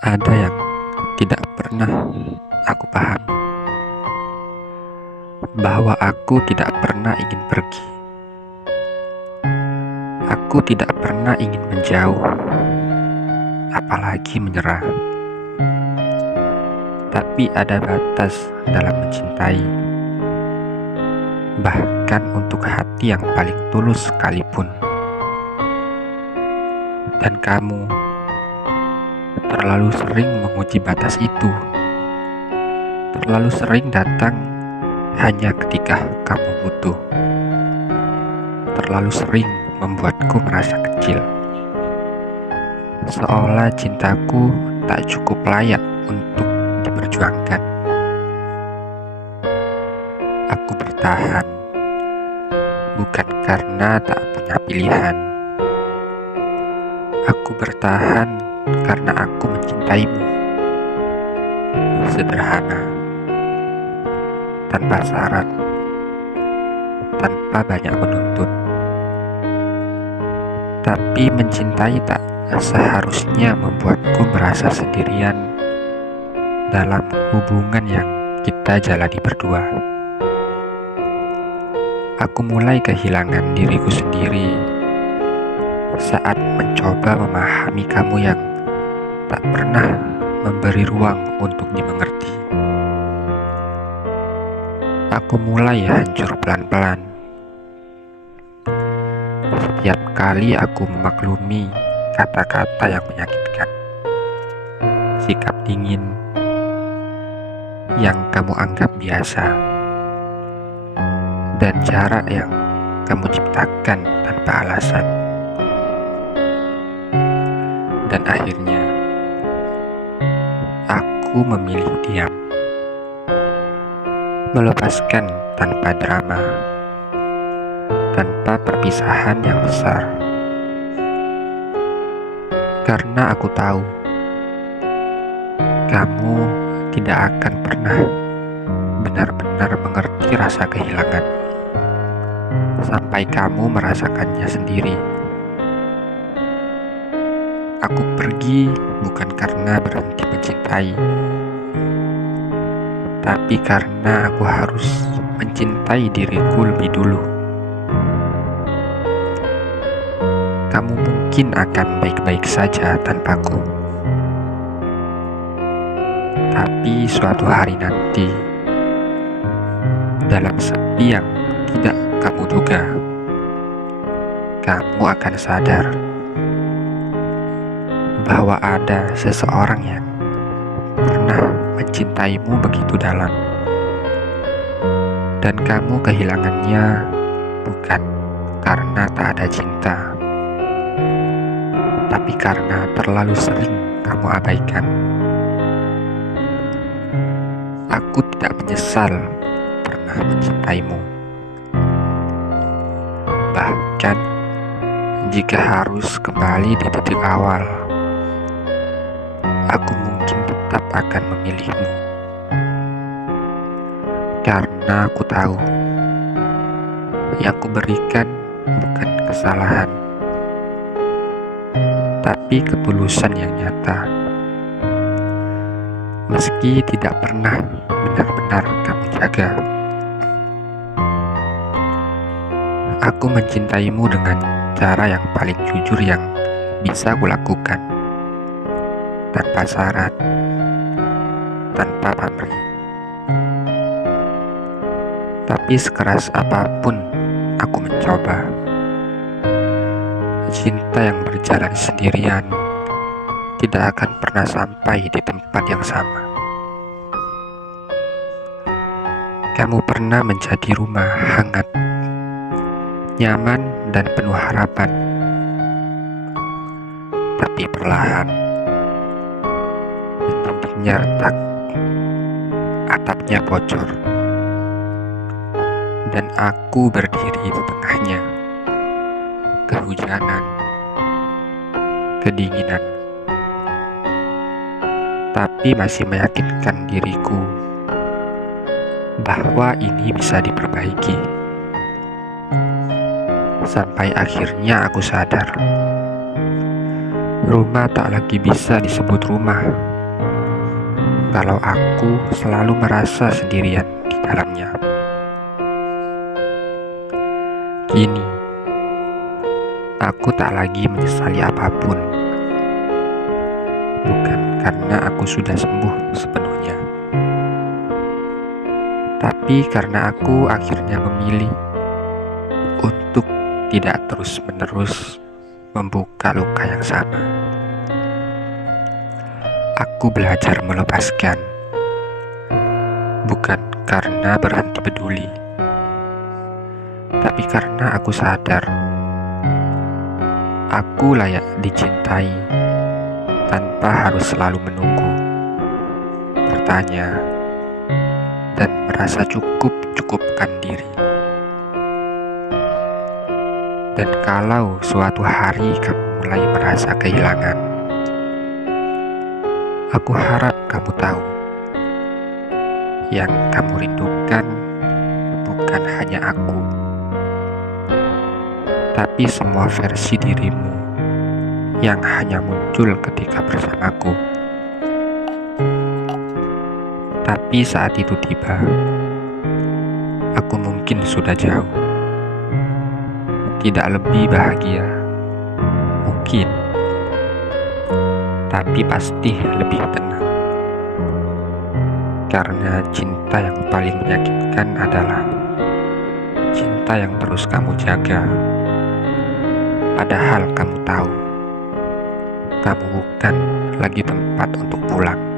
Ada yang tidak pernah aku pahami, bahwa aku tidak pernah ingin pergi. Aku tidak pernah ingin menjauh, apalagi menyerah. Tapi ada batas dalam mencintai, bahkan untuk hati yang paling tulus sekalipun. Dan kamu terlalu sering menguji batas itu, terlalu sering datang hanya ketika kamu butuh, terlalu sering membuatku merasa kecil, seolah cintaku tak cukup layak untuk diperjuangkan. Aku bertahan bukan karena tak punya pilihan. Aku bertahan karena aku mencintaimu sederhana, tanpa syarat, tanpa banyak menuntut. Tapi mencintai tak seharusnya membuatku merasa sendirian dalam hubungan yang kita jalani berdua. Aku mulai kehilangan diriku sendiri saat mencoba memahami kamu yang tak pernah memberi ruang untuk dimengerti. Aku mulai hancur pelan-pelan. Setiap kali aku memaklumi kata-kata yang menyakitkan, sikap dingin yang kamu anggap biasa, dan jarak yang kamu ciptakan tanpa alasan. Dan akhirnya aku memilih diam, melepaskan tanpa drama, tanpa perpisahan yang besar. Karena aku tahu kamu tidak akan pernah benar-benar mengerti rasa kehilangan sampai kamu merasakannya sendiri. Aku pergi bukan karena berhenti mencintai, tapi karena aku harus mencintai diriku lebih dulu. Kamu mungkin akan baik-baik saja tanpaku, tapi suatu hari nanti, dalam sepi yang tidak kamu duga, kamu akan sadar bahwa ada seseorang yang pernah mencintaimu begitu dalam, dan kamu kehilangannya bukan karena tak ada cinta, tapi karena terlalu sering kamu abaikan. Aku tidak menyesal pernah mencintaimu, bahkan jika harus kembali di titik awal, aku mungkin tetap akan memilihmu. Karena aku tahu yang kuberikan bukan kesalahan, tapi ketulusan yang nyata. Meski tidak pernah benar-benar kamu jaga, aku mencintaimu dengan cara yang paling jujur yang bisa kulakukan, tanpa syarat, tanpa pamrih. Tapi sekeras apapun aku mencoba, cinta yang berjalan sendirian tidak akan pernah sampai di tempat yang sama. Kamu pernah menjadi rumah hangat, nyaman dan penuh harapan. Tapi perlahan, dindingnya retak, atapnya bocor, dan aku berdiri di tengahnya. Kehujanan, kedinginan, tapi masih meyakinkan diriku bahwa ini bisa diperbaiki. Sampai akhirnya aku sadar, rumah tak lagi bisa disebut rumah kalau aku selalu merasa sendirian di dalamnya. Kini, aku tak lagi menyesali apapun, bukan karena aku sudah sembuh sepenuhnya, tapi karena aku akhirnya memilih untuk tidak terus-menerus membuka luka yang sama. Aku belajar melepaskan, bukan karena berhenti peduli, tapi karena aku sadar aku layak dicintai tanpa harus selalu menunggu, bertanya, dan merasa cukupkan diri. Dan kalau suatu hari kamu mulai merasa kehilangan, aku harap kamu tahu, yang kamu rindukan bukan hanya aku, tapi semua versi dirimu yang hanya muncul ketika bersamaku. Tapi saat itu tiba, aku mungkin sudah jauh, tidak lebih bahagia, mungkin, tapi pasti lebih tenang. Karena cinta yang paling menyakitkan adalah cinta yang terus kamu jaga, padahal kamu tahu kamu bukan lagi tempat untuk pulang.